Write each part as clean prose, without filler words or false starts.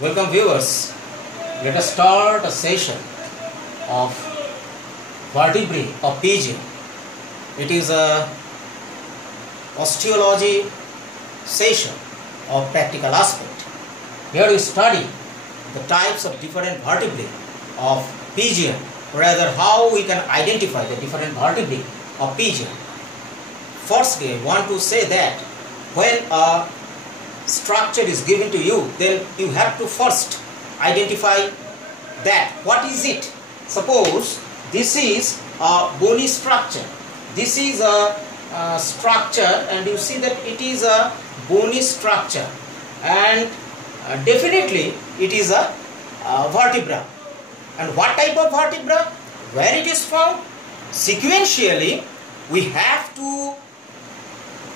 Welcome viewers. Let us start a session of vertebrae of pigeon. It is a osteology session of practical aspect. Here we study the types of different vertebrae of pigeon, rather how we can identify the different vertebrae of pigeon. Firstly, I want to say that when a structure is given to you, then you have to first identify that what is it. Suppose this is a bony structure, this is a structure, and you see that it is a bony structure, and definitely it is a vertebra. And what type of vertebra, where it is found? Sequentially we have to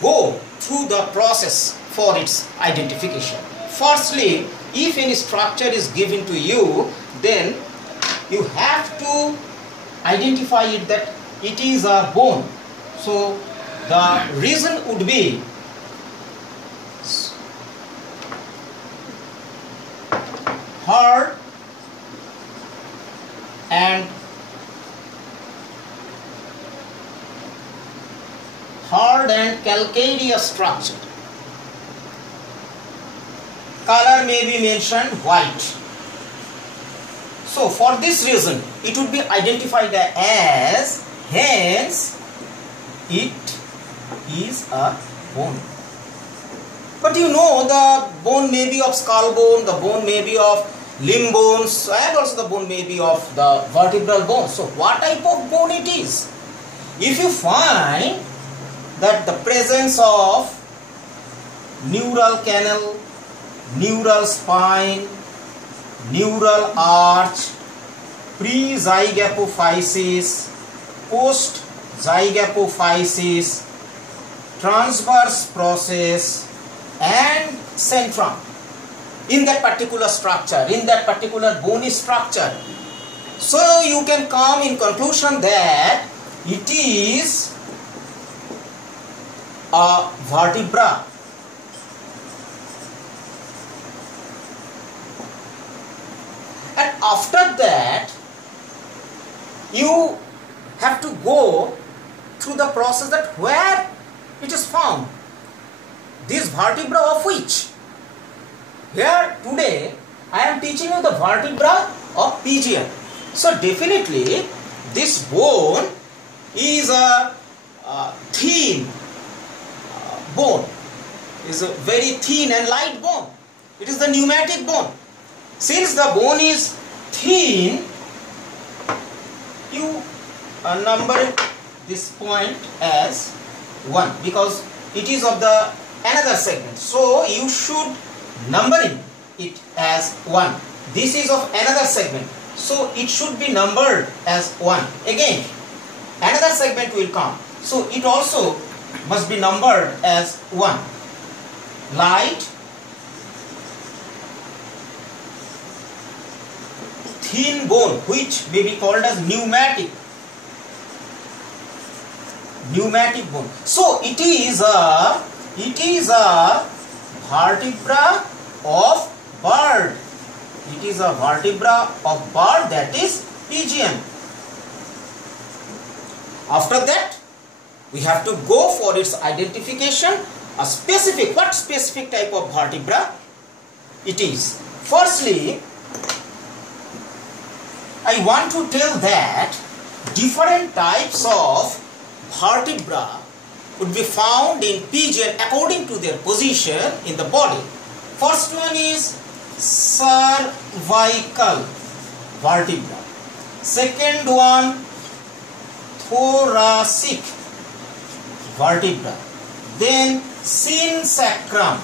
go through the process for its identification. Firstly, if any structure is given to you, then you have to identify it that it is a bone. So the reason would be hard and calcareous structure. Color may be mentioned white. So for this reason it would be identified as, hence it is a bone. But you know, the bone may be of skull bone, the bone may be of limb bones, and also the bone may be of the vertebral bone. So what type of bone it is? If you find that the presence of neural canal, neural spine, neural arch, pre-zygapophysis, post-zygapophysis, transverse process, and centrum in that particular structure, in that particular bony structure, so you can come in conclusion that it is a vertebra. And after that you have to go through the process that where it is found, this vertebra of which. Here today I am teaching you the vertebra of pigeon. So definitely this bone is a thin bone, is a very thin and light bone. It is the pneumatic bone. Since the bone is thin, you number this point as 1 because it is of the another segment. So you should numbering it as 1. This is of another segment, so it should be numbered as 1. Again another segment will come, so it also must be numbered as 1. Light, thin bone, which may be called as pneumatic bone. So it is a vertebra of bird. It is a vertebra of bird, that is pigeon. After that we have to go for its identification. A specific, what specific type of vertebra it is? Firstly, I want to tell that different types of vertebra would be found in pigeon according to their position in the body. First one is cervical vertebra. Second one, thoracic vertebra. Then synsacrum.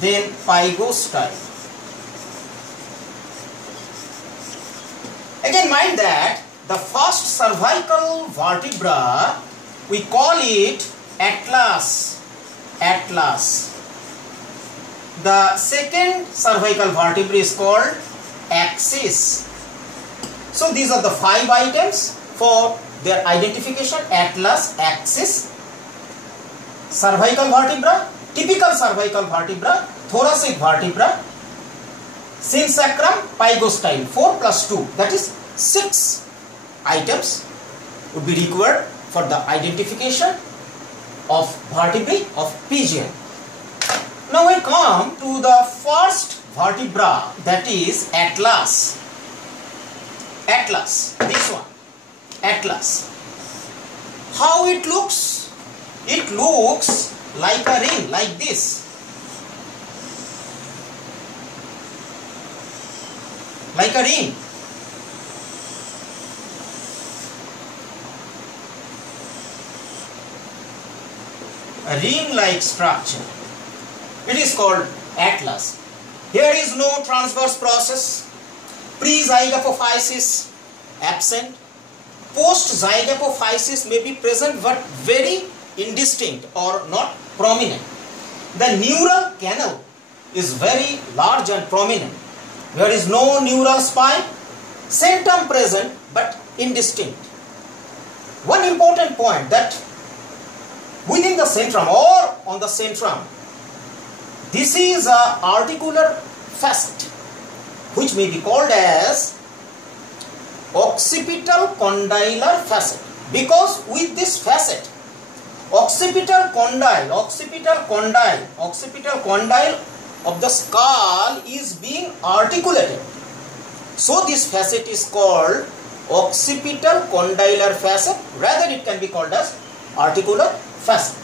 Then pygostyle. Again mind that the first cervical vertebra we call it atlas. The second cervical vertebra is called axis. So these are the 5 items for their identification: atlas, axis, cervical vertebra, typical cervical vertebra, thoracic vertebra, synsacrum, pygostyle, 4 plus 2, that is 6 items would be required for the identification of vertebrae of PGN. Now we come to the first vertebra, that is atlas. Atlas, this one, atlas. How it looks? It looks like a ring, like this. Like a ring. A ring-like structure. It is called atlas. Here is no transverse process. Pre-zygapophysis absent. Post-zygapophysis may be present but very indistinct or not prominent. The neural canal is very large and prominent. There is no neural spine. Centrum present but indistinct. One important point, that within the centrum or on the centrum, this is a articular facet which may be called as occipital condylar facet, because with this facet, occipital condyle of the skull is being articulated. So this facet is called occipital condylar facet. Rather, it can be called as articular facet.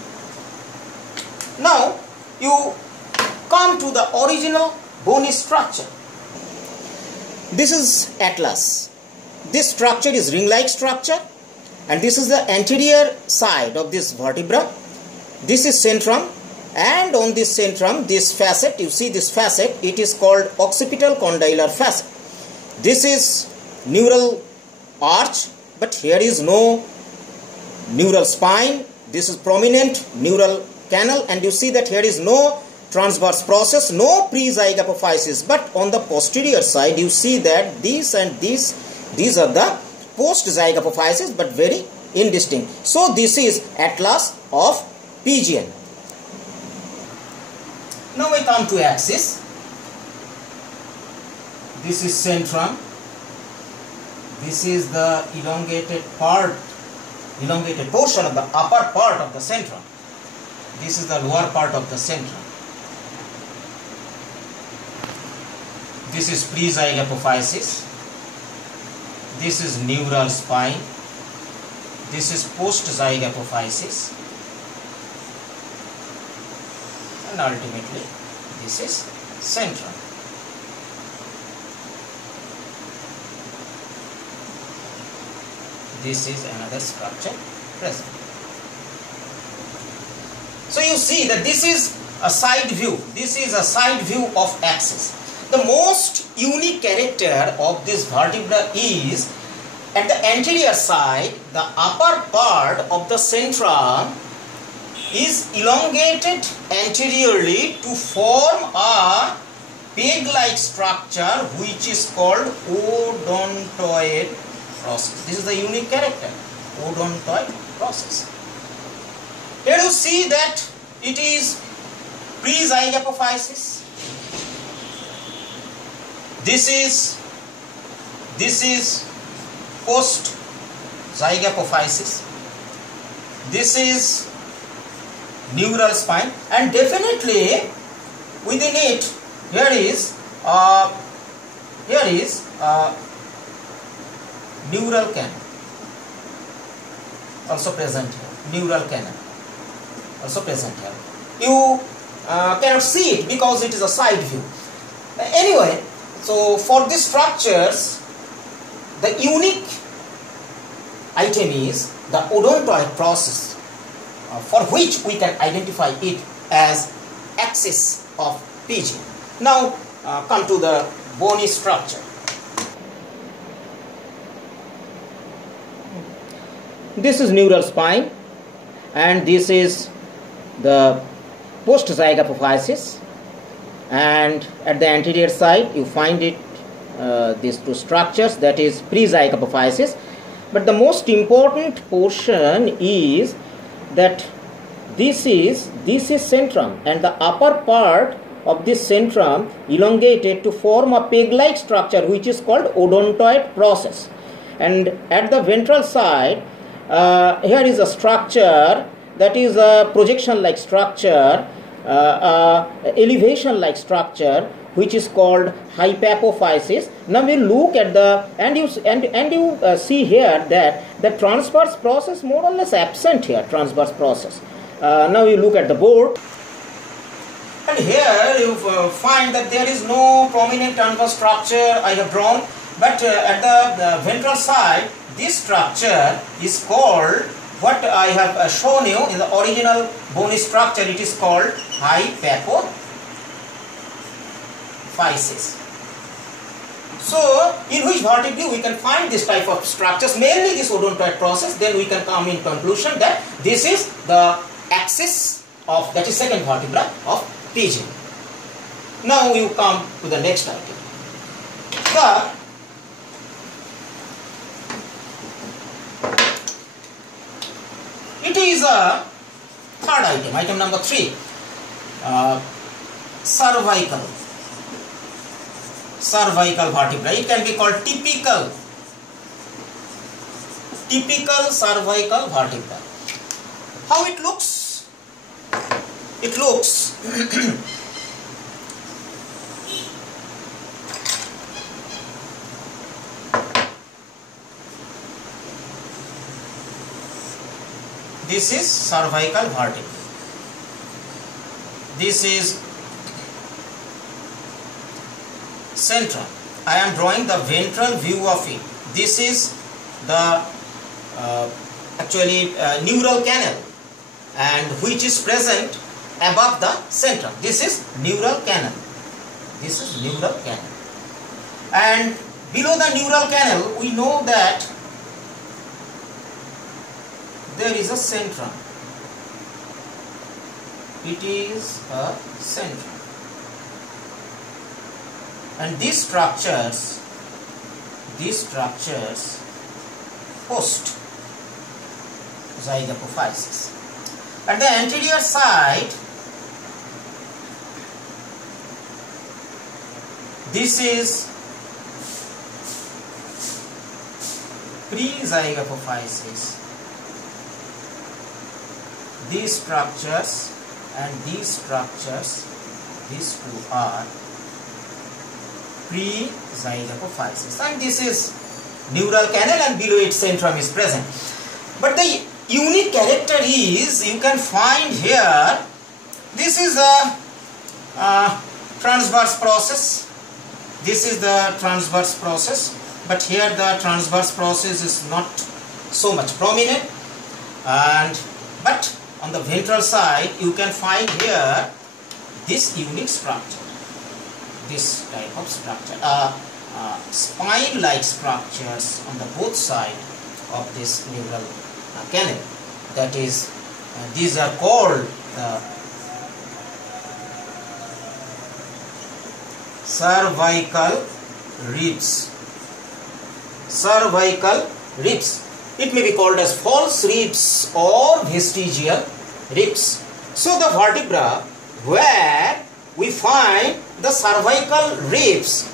Now you come to the original bony structure. This is atlas. This structure is ring-like structure, and this is the anterior side of this vertebra. This is centrum, and on this centrum, this facet, you see this facet, it is called occipital condylar facet. This is neural arch, but here is no neural spine. This is prominent neural canal, and you see that here is no transverse process, no pre-zygapophysis, but on the posterior side you see that these and these are the post-zygapophysis but very indistinct. So this is atlas of PGN. Now we come to axis. This is centrum. This is the elongated portion of the upper part of the centrum. This is the lower part of the centrum. This is pre-zygapophysis. This is neural spine. This is post-zygapophysis. And ultimately, this is centrum. This is another structure present. So you see that this is a side view. This is a side view of axis. The most unique character of this vertebra is at the anterior side, the upper part of the centrum is elongated anteriorly to form a peg-like structure which is called odontoid process. This is the unique character, odontoid process. Here you see that it is pre-zygapophysis. This is post-zygapophysis. This is neural spine, and definitely within it here is neural canal also present here. Neural canal also present here. You cannot see it because it is a side view. Anyway, so for these structures, the unique item is the odontoid process, for which we can identify it as axis of PG. Now come to the bony structure. This is neural spine, and this is the post-zygapophysis, and at the anterior side you find it these two structures, that is pre-zygapophysis. But the most important portion is that This is centrum, and the upper part of this centrum elongated to form a peg-like structure which is called odontoid process. And at the ventral side, here is a structure that is a projection-like structure, elevation-like structure, which is called hypophysis. Now we look at the and you see here that the transverse process more or less absent here. Transverse process. Now you look at the board, and here you find that there is no prominent transverse structure I have drawn, but at the ventral side, this structure is called, what I have shown you in the original bony structure, it is called hypophysis. So, in which vertebrae we can find this type of structures, mainly this odontoid process, then we can come in conclusion that this is the axis of, that is second vertebra of pigeon. Now you come to the next item. It is a third item, item number 3, cervical vertebra. It can be called typical cervical vertebra. How it looks? It looks this is cervical vertebra. This is centrum. I am drawing the ventral view of it. This is the neural canal, and which is present above the centrum. This is neural canal. And below the neural canal, we know that there is a centrum. It is a centrum. And these structures post zygapophysis. At the anterior side, this is pre-zygapophysis. These structures and these structures, these two are pre-zygapophysis, and this is neural canal, and below it centrum is present. But the unique character is, you can find here, this is a transverse process. This is the transverse process, but here the transverse process is not so much prominent, but on the ventral side you can find here this unique structure, this type of structure, spine-like structures on the both sides of this neural canal. That is, these are called cervical ribs. Cervical ribs. It may be called as false ribs or vestigial ribs. So the vertebra where we find the cervical ribs,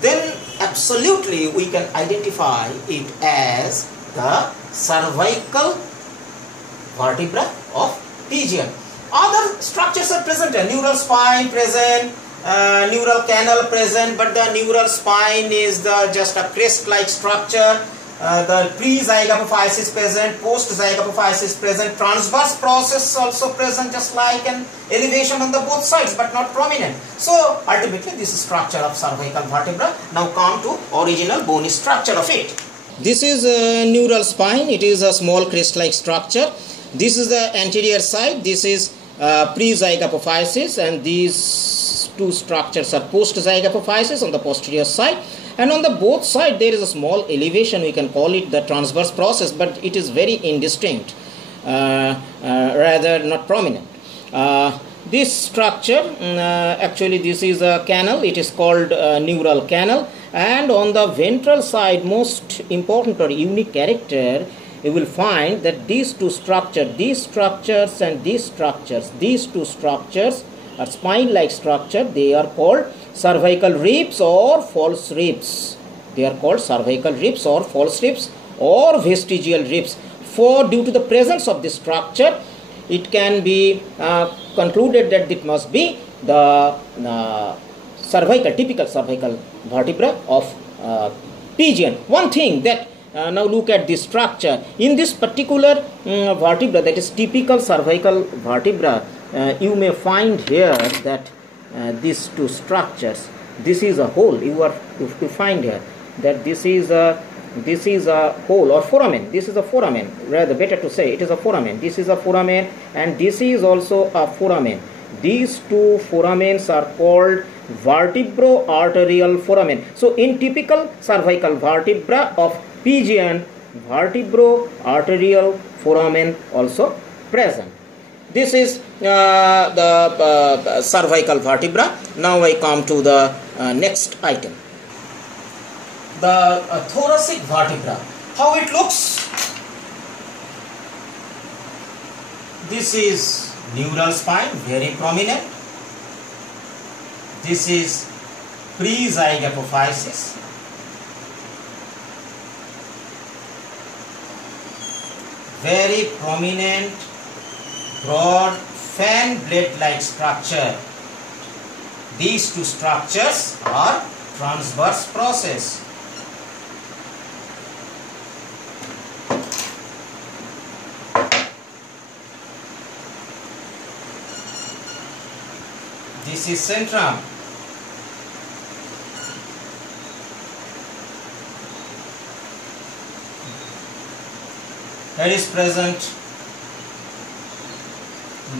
then absolutely we can identify it as the cervical vertebra of pigeon. Other structures are present, a neural spine present, neural canal present, but the neural spine is just a crest-like structure. The pre-zygapophysis present, post-zygapophysis present, transverse process also present, just like an elevation on the both sides, but not prominent. So ultimately this is structure of cervical vertebra. Now come to original bony structure of it. This is a neural spine. It is a small crest-like structure. This is the anterior side. This is pre-zygapophysis, and these two structures are post-zygapophysis on the posterior side. And on the both sides there is a small elevation. We can call it the transverse process, but it is very indistinct, rather not prominent. This structure, actually this is a canal. It is called neural canal. And on the ventral side, most important or unique character you will find that these two structures, these two structures are spine-like structure. They are called cervical ribs or false ribs. They are called cervical ribs or false ribs or vestigial ribs. For due to the presence of this structure, it can be concluded that it must be the typical cervical vertebra of pigeon. One thing that now look at this structure. In this particular vertebra, that is typical cervical vertebra, you may find here that these two structures, this is a hole. You find here that this is a hole or foramen. This is a foramen, rather better to say it is a foramen. This is a foramen and this is also a foramen. These two foramens are called vertebro-arterial foramen. So in typical cervical vertebra of pigeon, vertebro-arterial foramen also present. This is the cervical vertebra. Now I come to the next item. The thoracic vertebra. How it looks? This is neural spine, very prominent. This is pre-zygapophysis. Very prominent, broad, fan blade-like structure. These two structures are transverse process. This is centrum. Here is present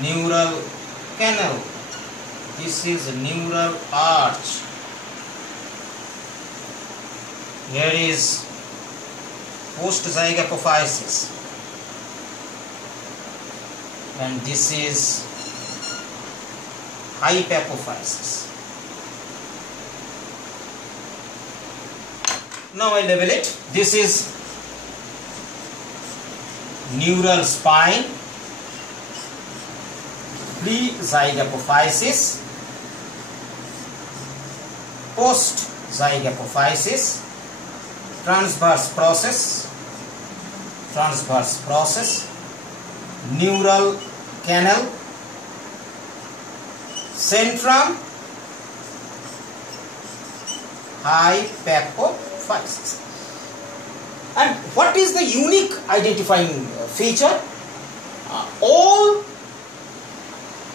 neural canal. This is neural arch. Here is post-zygapophysis. And this is hypophysis. Now I level it. This is neural spine, pre-zygapophysis, post-zygapophysis, transverse process, neural canal, centrum, hypophysis. And what is the unique identifying feature? All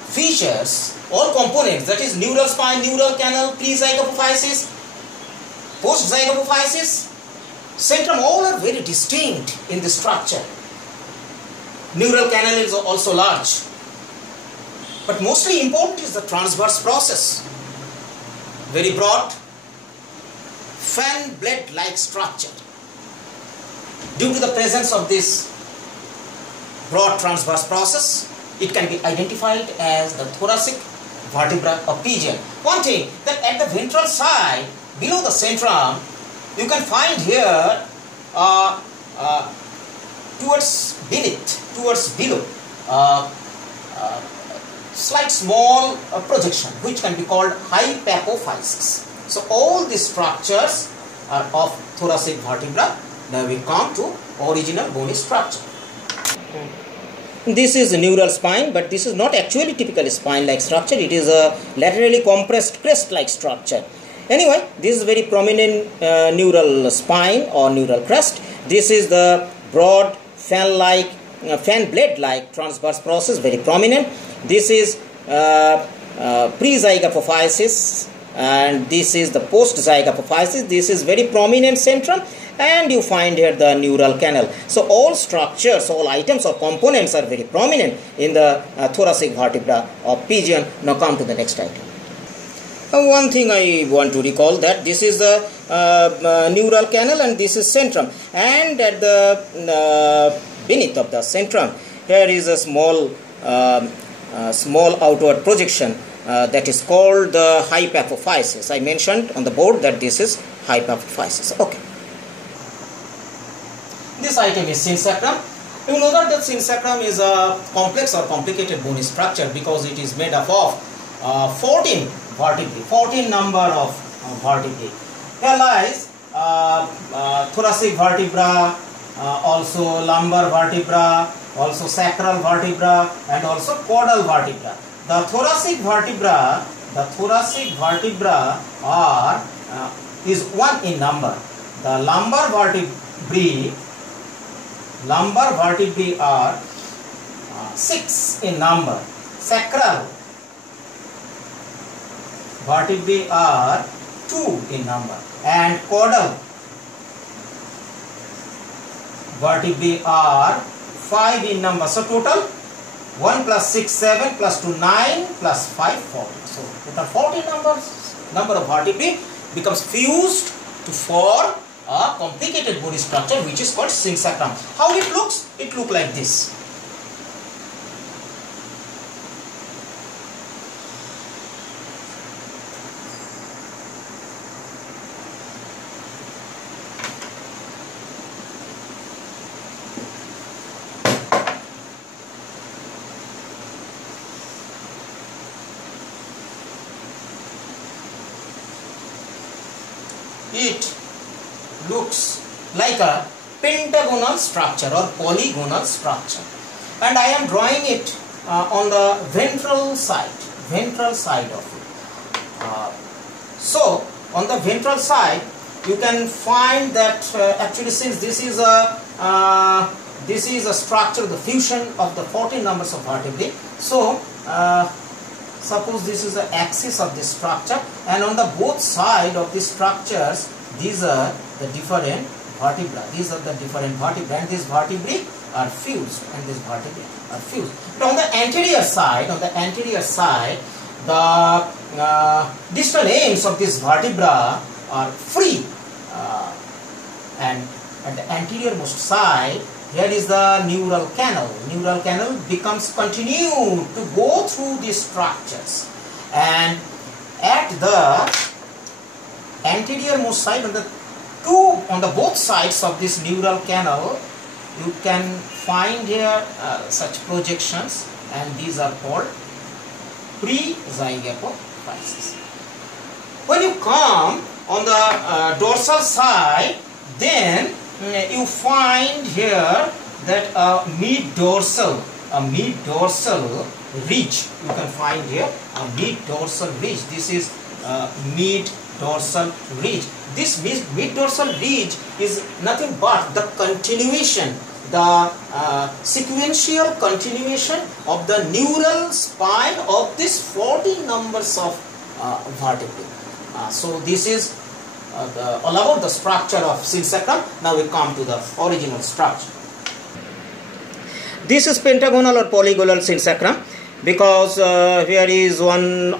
features, all components, that is neural spine, neural canal, pre-zygapophysis, post-zygapophysis, centrum, all are very distinct in the structure. Neural canal is also large. But mostly important is the transverse process. Very broad, fan blade-like structure. Due to the presence of this broad transverse process, it can be identified as the thoracic vertebra of pigeon. One thing, that at the ventral side, below the centrum, you can find here towards below, slight small projection, which can be called hypophysis. So all these structures are of thoracic vertebra. Now we come to original bony structure. This is a neural spine, but this is not actually typical spine-like structure. It is a laterally compressed crest-like structure. Anyway, this is very prominent neural spine or neural crest. This is the broad fan blade-like transverse process, very prominent. This is pre-zygapophysis, and this is the post-zygapophysis. This is very prominent centrum, and you find here the neural canal. So all structures, all items or components are very prominent in the thoracic vertebra of pigeon. Now come to the next item. One thing I want to recall, that this is the neural canal and this is centrum, and at the beneath of the centrum here is a small outward projection that is called the hypophysis. I mentioned on the board that this is hypophysis. Okay. The this item is synsacrum. You know that the synsacrum is a complex or complicated bony structure because it is made up of 14 vertebrae, 14 number of vertebrae. Here lies thoracic vertebra, also lumbar vertebra, also sacral vertebra, and also caudal vertebra. The thoracic vertebra are is 1 in number. The lumbar vertebrae are 6 in number. Sacral vertebrae are 2 in number, and caudal vertebrae are 5 in number. So total 1 plus 6, 7 plus 2, 9 plus 5, 14. So total 14 number of vertebrae becomes fused to form a complicated bony structure which is called synsacrum. How it looks? It looks like this. It looks like a pentagonal structure or polygonal structure, and I am drawing it on the ventral side of it. So on the ventral side you can find that actually, since this is a structure, the fusion of the 14 numbers of vertebrae, so suppose this is the axis of this structure, and on the both side of these structures these are the different vertebrae. These are the different vertebrae, and these vertebrae are fused, But on the anterior side, the distal ends of this vertebra are free, and at the anteriormost side here is the neural canal. Neural canal becomes continued to go through these structures, and at the anteriormost side, on the both sides of this neural canal, you can find here such projections, and these are called pre-zygapophysis. When you come on the dorsal side, then you find here that a mid-dorsal ridge. You can find here a mid-dorsal ridge. This is mid-dorsal ridge. This mid-dorsal ridge is nothing but the continuation, the sequential continuation of the neural spine of these 14 numbers of vertebrae. So this is all about the structure of synsacrum. Now we come to the original structure. This is pentagonal or polygonal synsacrum, because here is one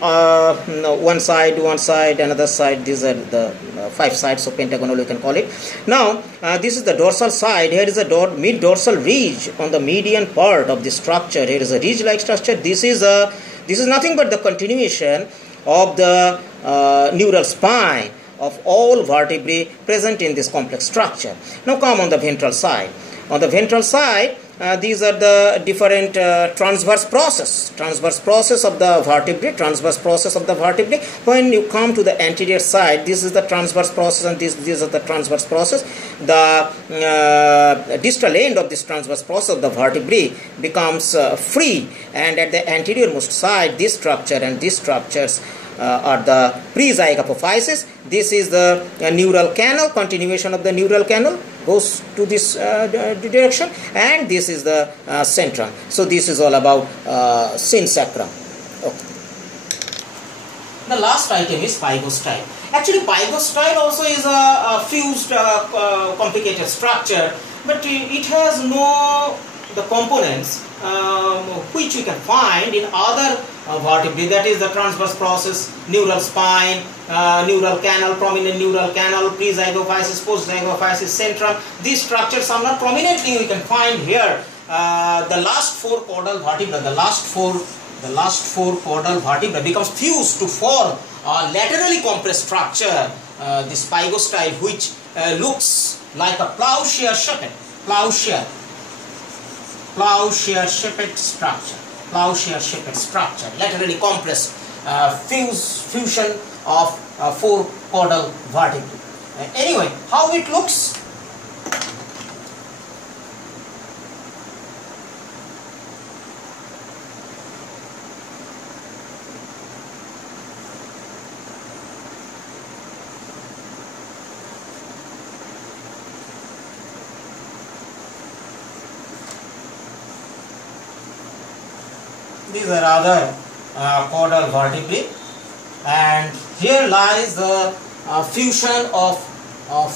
side, another side. These are the 5 sides, so pentagonal you can call it. Now this is the dorsal side. Here is a mid-dorsal ridge on the median part of the structure. Here is a ridge-like structure. This is nothing but the continuation of the neural spine of all vertebrae present in this complex structure. Now come on the ventral side. On the ventral side, these are the different transverse process of the vertebrae. When you come to the anterior side, this is the transverse process, and these are the transverse process. The distal end of this transverse process of the vertebrae becomes free, and at the anteriormost side, this structure and these structures are the pre-zygapophysis. This is the neural canal. Continuation of the neural canal goes to this direction, and this is the centrum. So this is all about synsacrum. Okay. The last item is pygostyle. Actually, pygostyle also is a fused complicated structure, but it has no the components which you can find in other vertebrae, that is the transverse process, neural spine, neural canal, prominent neural canal, pre-zygapophysis, post-zygapophysis, centrum. These structures are not prominently you can find here. The last 4 caudal vertebrae, the last four caudal vertebrae becomes fused to form a laterally compressed structure, this pygostyle, which looks like a plowshare plowshare shaped structure, laterally compressed fusion of four caudal vertebrae. Anyway, how it looks? These are other caudal vertebrae, and here lies the fusion of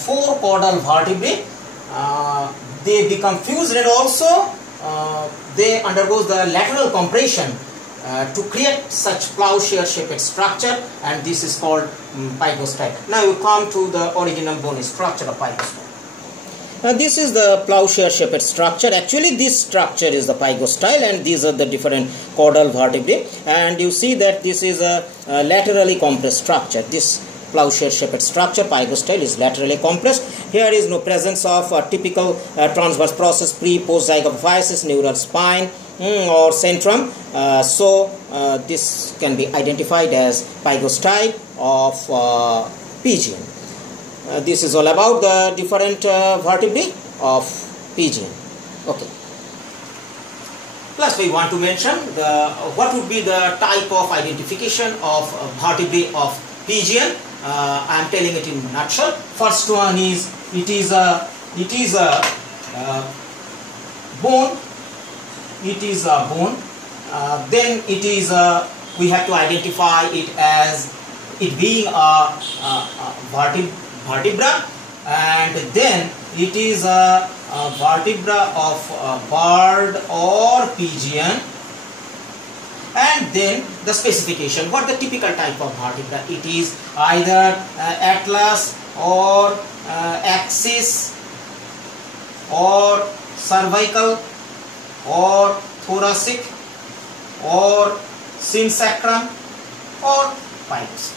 four caudal vertebrae. They become fused, and also they undergo the lateral compression to create such plowshare shaped structure, and this is called pygostyle. Now we come to the original bony structure of pygostyle. This is the plowshare shaped structure. Actually, this structure is the pygostyle, and these are the different caudal vertebrae. And you see that this is a laterally compressed structure. This plowshare shaped structure, pygostyle, is laterally compressed. Here is no presence of a typical transverse process, pre-post zygapophysis, neural spine, or centrum. So this can be identified as pygostyle of pigeon. This is all about the different vertebrae of pigeon. Okay. Plus, we want to mention what would be the type of identification of vertebrae of pigeon. I am telling it in a nutshell. First one is it is a bone. It is a bone. Then it is we have to identify it as it being a vertebra, and then it is a vertebra of bird or pigeon, and then the specification, what the typical type of vertebra. It is either atlas or axis or cervical or thoracic or synsacrum or pylus.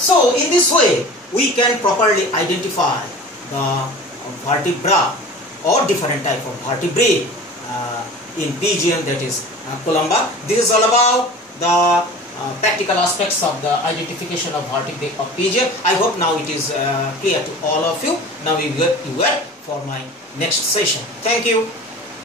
So in this way we can properly identify the vertebra or different type of vertebrae in pigeon, that is columba. This is all about the practical aspects of the identification of vertebrae of pigeon. I hope now it is clear to all of you. Now we wait for my next session. Thank you.